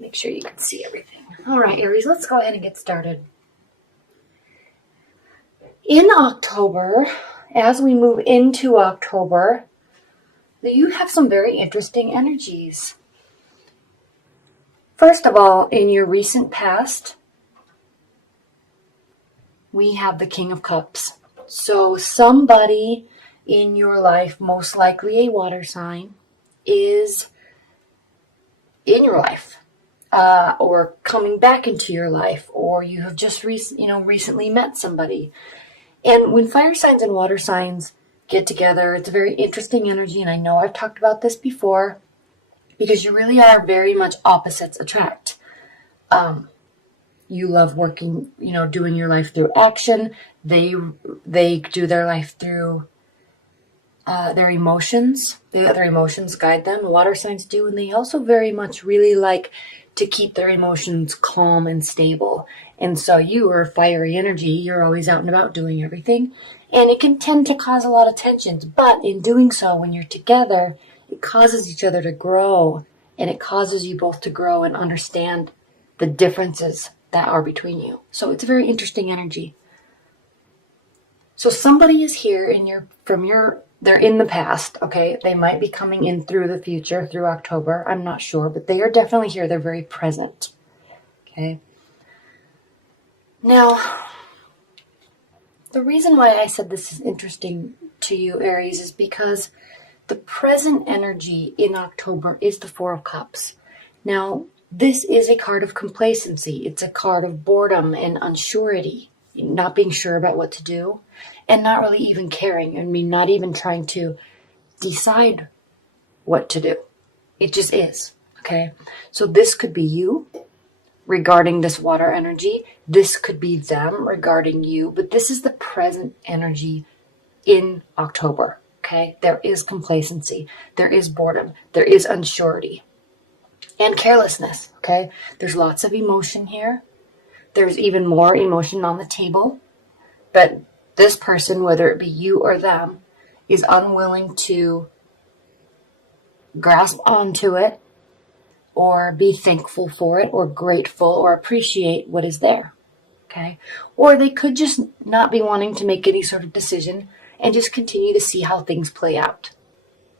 make sure you can see everything. All right, Aries, let's go ahead and get started. In October, as we move into October, you have some very interesting energies. First of all, in your recent past, we have the King of Cups. So somebody in your life, most likely a water sign, is in your life, or coming back into your life, or you have just recently met somebody. And when fire signs and water signs get together, it's a very interesting energy. And I know I've talked about this before, because you really are very much opposites attract. You love working, doing your life through action. They do their life through their emotions. They let their emotions guide them. Water signs do, and they also very much really like to keep their emotions calm and stable. And so you are fiery energy. You're always out and about doing everything. And it can tend to cause a lot of tensions. But in doing so, when you're together, it causes each other to grow. And it causes you both to grow and understand the differences that are between you. So it's a very interesting energy. So somebody is here they're in the past, okay? They might be coming in through the future, through October. I'm not sure, but they are definitely here. They're very present, okay? Now, the reason why I said this is interesting to you, Aries, is because the present energy in October is the Four of Cups. Now, this is a card of complacency. It's a card of boredom and unsurety, not being sure about what to do, and not really even caring. Not even trying to decide what to do. It just is, okay? So this could be you regarding this water energy. This could be them regarding you, but this is the present energy in October, okay? There is complacency. There is boredom. There is unsurety and carelessness, okay? There's lots of emotion here. There's even more emotion on the table, but this person, whether it be you or them, is unwilling to grasp onto it or be thankful for it or grateful or appreciate what is there, okay? Or they could just not be wanting to make any sort of decision and just continue to see how things play out,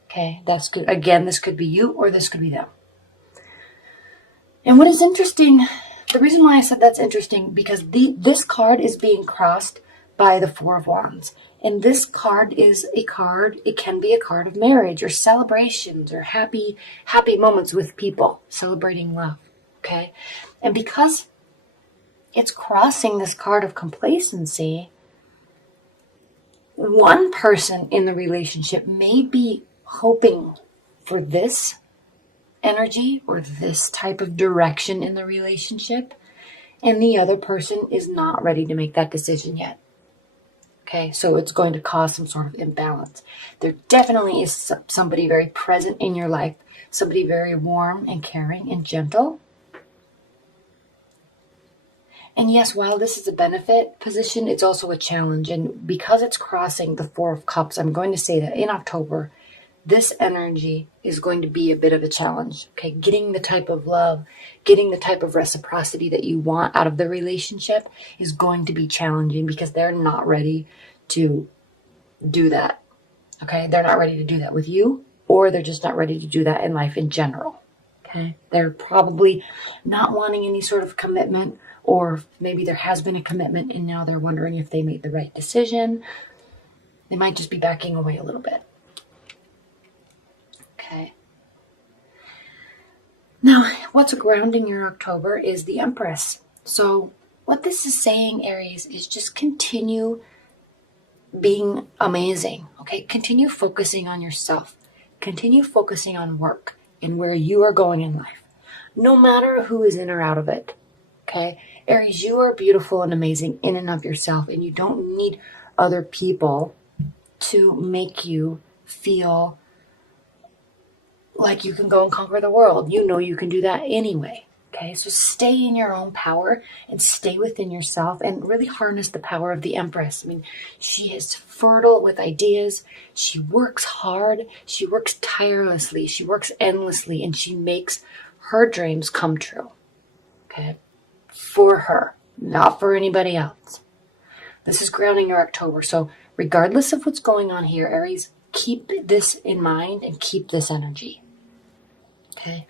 okay? That's good. Again, this could be you or this could be them. And what is interesting, the reason why I said that's interesting, because this card is being crossed by the Four of Wands. And this card is a card, it can be a card of marriage or celebrations or happy moments with people, celebrating love, okay? And because it's crossing this card of complacency, one person in the relationship may be hoping for this energy or this type of direction in the relationship, and the other person is not ready to make that decision yet. Okay, so it's going to cause some sort of imbalance. There definitely is somebody very present in your life, somebody very warm and caring and gentle. And yes, while this is a benefit position, it's also a challenge. And because it's crossing the Four of Cups, I'm going to say that in October, this energy is going to be a bit of a challenge. Okay, getting the type of love, getting the type of reciprocity that you want out of the relationship is going to be challenging because they're not ready to do that. Okay, they're not ready to do that with you, or they're just not ready to do that in life in general. Okay, they're probably not wanting any sort of commitment, or maybe there has been a commitment and now they're wondering if they made the right decision. They might just be backing away a little bit. Okay. Now, what's grounding your October is the Empress. So what this is saying, Aries, is just continue being amazing. Okay, continue focusing on yourself. Continue focusing on work and where you are going in life, no matter who is in or out of it. Okay, Aries, you are beautiful and amazing in and of yourself, and you don't need other people to make you feel like you can go and conquer the world. You know you can do that anyway. Okay, so stay in your own power and stay within yourself and really harness the power of the Empress. I mean, she is fertile with ideas. She works hard. She works tirelessly. She works endlessly, and she makes her dreams come true. Okay? For her, not for anybody else. This is grounding your October. So regardless of what's going on here, Aries, keep this in mind and keep this energy. Okay?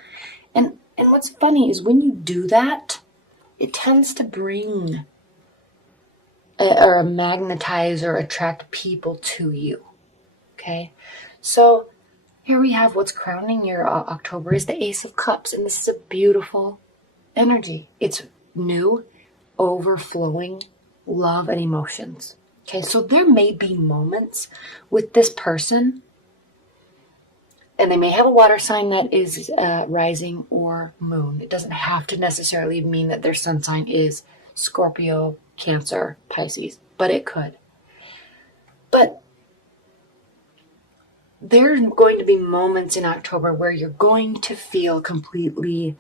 And what's funny is when you do that, it tends to bring or magnetize or attract people to you. Okay? So here we have what's crowning your October is the Ace of Cups. And this is a beautiful energy. It's new, overflowing love and emotions. Okay, so there may be moments with this person, and they may have a water sign that is rising or moon. It doesn't have to necessarily mean that their sun sign is Scorpio, Cancer, Pisces, but it could. But there's going to be moments in October where you're going to feel completely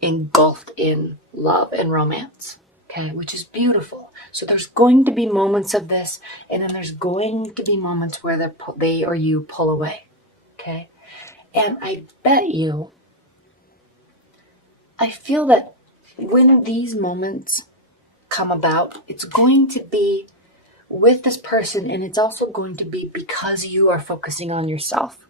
engulfed in love and romance. Okay, which is beautiful. So there's going to be moments of this, and then there's going to be moments where they or you pull away. Okay, and I bet you, I feel that when these moments come about, it's going to be with this person, and it's also going to be because you are focusing on yourself.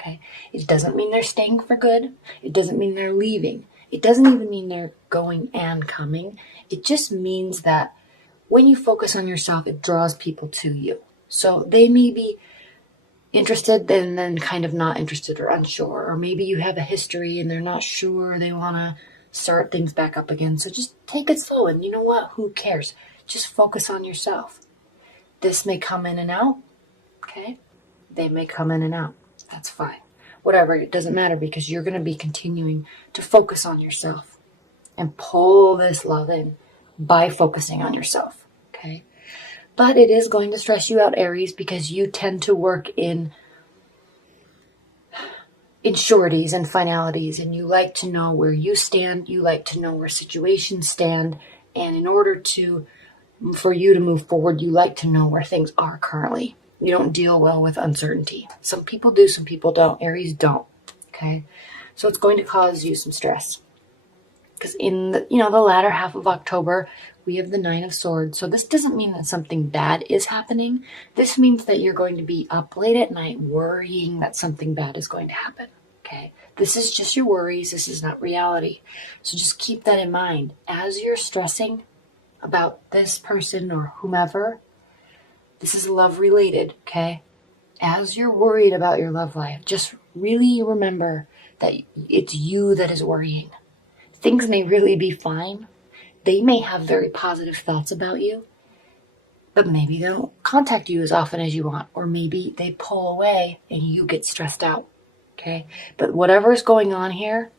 Okay, it doesn't mean they're staying for good. It doesn't mean they're leaving. It doesn't even mean they're going and coming. It just means that when you focus on yourself, it draws people to you. So they may be interested and then kind of not interested or unsure. Or maybe you have a history and they're not sure. They want to start things back up again. So just take it slow. And you know what? Who cares? Just focus on yourself. This may come in and out. Okay? They may come in and out. That's fine. Whatever, it doesn't matter because you're going to be continuing to focus on yourself and pull this love in by focusing on yourself, okay? But it is going to stress you out, Aries, because you tend to work in sureties and finalities, and you like to know where you stand, you like to know where situations stand, and in order for you to move forward, you like to know where things are currently. You don't deal well with uncertainty. Some people do, some people don't. Aries don't. Okay? So it's going to cause you some stress. Because in the latter half of October, we have the Nine of Swords. So this doesn't mean that something bad is happening. This means that you're going to be up late at night worrying that something bad is going to happen. Okay? This is just your worries. This is not reality. So just keep that in mind. As you're stressing about this person or whomever, this is love related, okay? As you're worried about your love life, just really remember that it's you that is worrying. Things may really be fine. They may have very positive thoughts about you, but maybe they don't contact you as often as you want, or maybe they pull away and you get stressed out, okay? But whatever is going on here,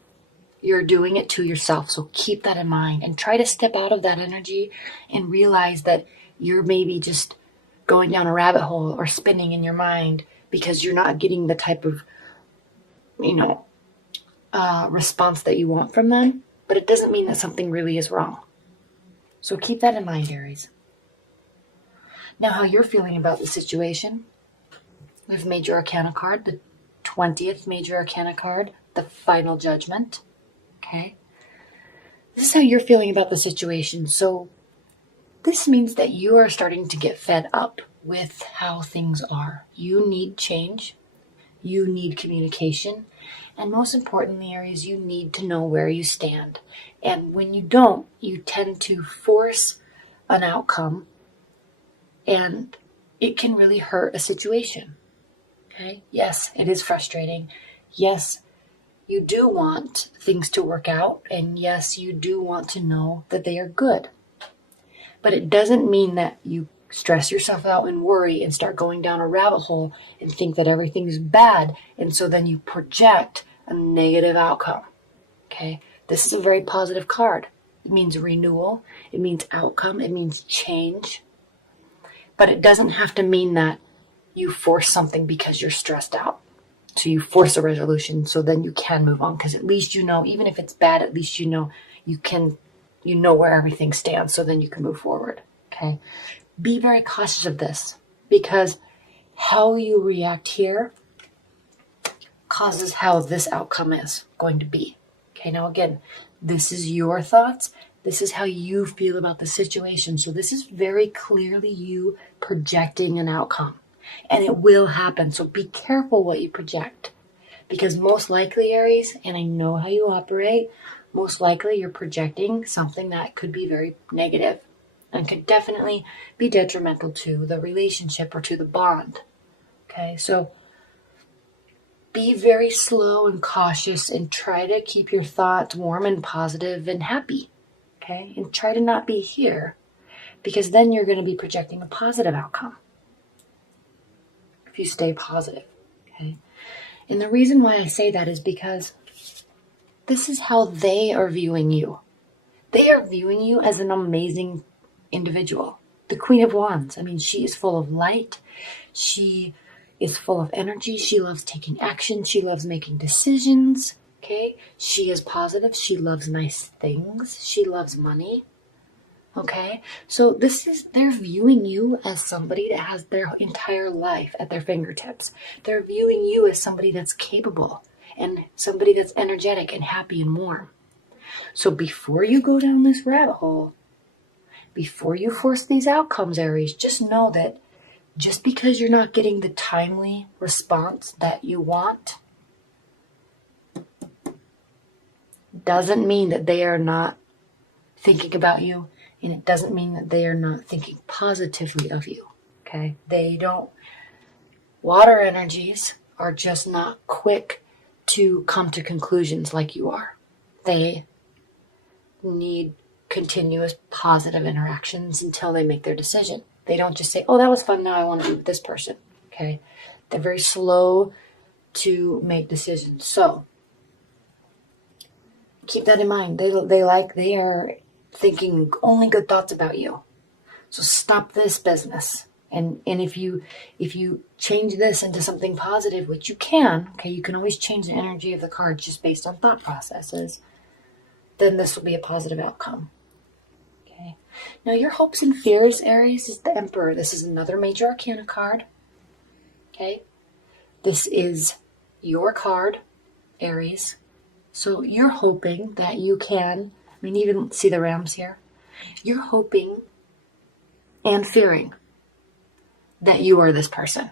you're doing it to yourself, so keep that in mind and try to step out of that energy and realize that you're maybe just going down a rabbit hole or spinning in your mind because you're not getting the type of, response that you want from them. But it doesn't mean that something really is wrong. So keep that in mind, Aries. Now, how you're feeling about the situation. We have Major Arcana card, the 20th Major Arcana card, the Final Judgment. Okay? This is how you're feeling about the situation. So this means that you are starting to get fed up with how things are. You need change. You need communication. And most importantly, Aries, you need to know where you stand. And when you don't, you tend to force an outcome, and it can really hurt a situation. Okay? Yes, it is frustrating. Yes, you do want things to work out. And yes, you do want to know that they are good. But it doesn't mean that you stress yourself out and worry and start going down a rabbit hole and think that everything's bad. And so then you project a negative outcome. Okay? This is a very positive card. It means renewal. It means outcome. It means change. But it doesn't have to mean that you force something because you're stressed out. So you force a resolution so then you can move on. Because at least you know, even if it's bad, at least you know you know where everything stands, so then you can move forward, okay? Be very cautious of this, because how you react here causes how this outcome is going to be, okay? Okay, now again, this is your thoughts. This is how you feel about the situation. So this is very clearly you projecting an outcome. And it will happen. So be careful what you project. Because most likely, Aries, and I know how you operate, most likely you're projecting something that could be very negative and could definitely be detrimental to the relationship or to the bond. Okay, so be very slow and cautious and try to keep your thoughts warm and positive and happy. Okay, and try to not be here, because then you're going to be projecting a positive outcome if you stay positive. Okay, and the reason why I say that is because this is how they are viewing you. They are viewing you as an amazing individual. The Queen of Wands. I mean, she is full of light. She is full of energy. She loves taking action. She loves making decisions. Okay? She is positive. She loves nice things. She loves money. Okay? So they're viewing you as somebody that has their entire life at their fingertips. They're viewing you as somebody that's capable and somebody that's energetic and happy and warm. So before you go down this rabbit hole, before you force these outcomes, Aries, just know that just because you're not getting the timely response that you want doesn't mean that they are not thinking about you, and it doesn't mean that they are not thinking positively of you. Okay? Water energies are just not quick to come to conclusions like you are. They need continuous positive interactions until they make their decision. They don't just say, oh, that was fun, now I want to be with this person. Okay? They're very slow to make decisions. So keep that in mind. They are thinking only good thoughts about you. So stop this business. And if you change this into something positive, which you can, okay, you can always change the energy of the cards just based on thought processes, then this will be a positive outcome. Okay. Now your hopes and fears, Aries, is the Emperor. This is another major arcana card. Okay. This is your card, Aries. So you're hoping that you can, even see the rams here. You're hoping and fearing that you are this person.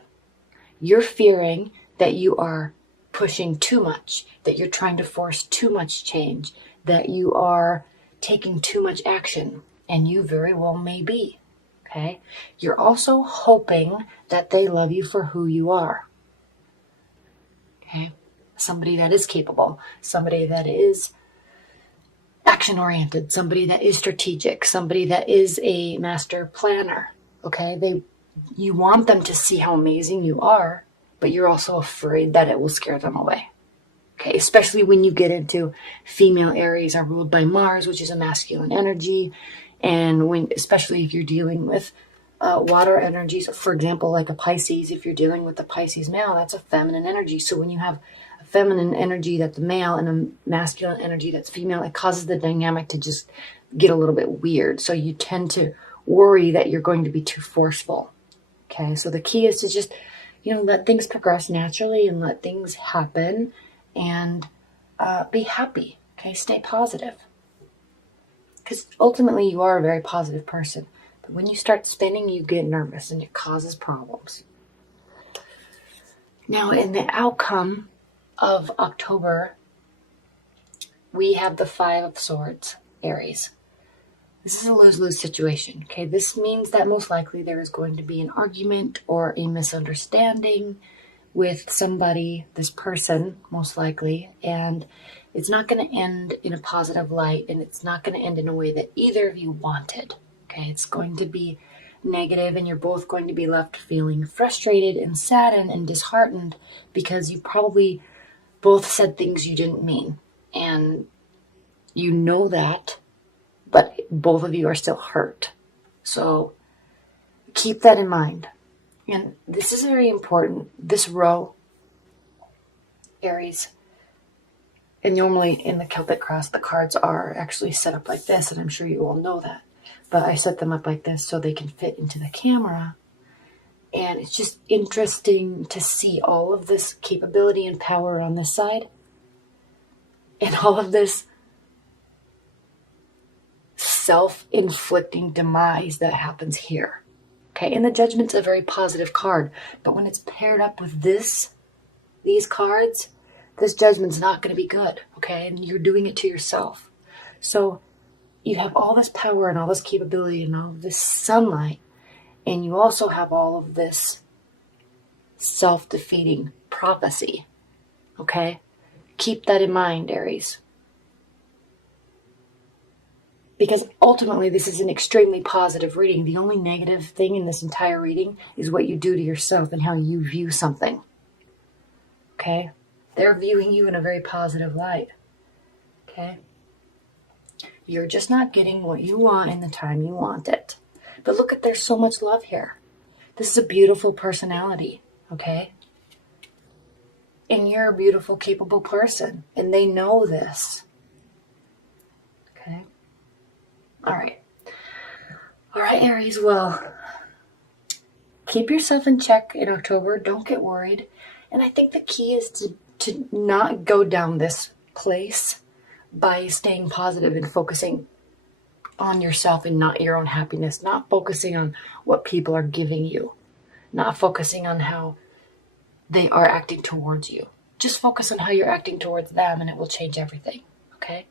You're fearing that you are pushing too much, that you're trying to force too much change, that you are taking too much action, and you very well may be. Okay? You're also hoping that they love you for who you are. Okay? Somebody that is capable, somebody that is action-oriented, somebody that is strategic, somebody that is a master planner. Okay? You want them to see how amazing you are, but you're also afraid that it will scare them away. Okay, especially when you get into female Aries are ruled by Mars, which is a masculine energy, and especially if you're dealing with water energies, for example, like a Pisces, if you're dealing with a Pisces male, that's a feminine energy. So when you have a feminine energy that's male and a masculine energy that's female, it causes the dynamic to just get a little bit weird. So you tend to worry that you're going to be too forceful. Okay, so the key is to just, let things progress naturally and let things happen and be happy. Okay, stay positive. Because ultimately you are a very positive person. But when you start spinning, you get nervous and it causes problems. Now, in the outcome of October, we have the Five of Swords, Aries. This is a lose-lose situation, okay? This means that most likely there is going to be an argument or a misunderstanding with somebody, this person, most likely, and it's not going to end in a positive light, and it's not going to end in a way that either of you wanted, okay? It's going to be negative, and you're both going to be left feeling frustrated and saddened and disheartened because you probably both said things you didn't mean, and you know that, but both of you are still hurt. So keep that in mind. And this is very important. This row, Aries, and normally in the Celtic cross, the cards are actually set up like this, and I'm sure you all know that. But I set them up like this so they can fit into the camera. And it's just interesting to see all of this capability and power on this side and all of this self-inflicting demise that happens here. Okay, and the Judgment's a very positive card, but when it's paired up with these cards, this Judgment's not going to be good, okay? And you're doing it to yourself. So you have all this power and all this capability and all of this sunlight, and you also have all of this self-defeating prophecy, okay? Keep that in mind, Aries. Because ultimately, this is an extremely positive reading. The only negative thing in this entire reading is what you do to yourself and how you view something. Okay? They're viewing you in a very positive light. Okay? You're just not getting what you want in the time you want it. But look at, there's so much love here. This is a beautiful personality. Okay? And you're a beautiful, capable person. And they know this. Okay? All right, Aries, well, keep yourself in check in October. Don't get worried. And I think the key is to not go down this place by staying positive and focusing on yourself and not your own happiness, not focusing on what people are giving you, not focusing on how they are acting towards you. Just focus on how you're acting towards them, and it will change everything, okay?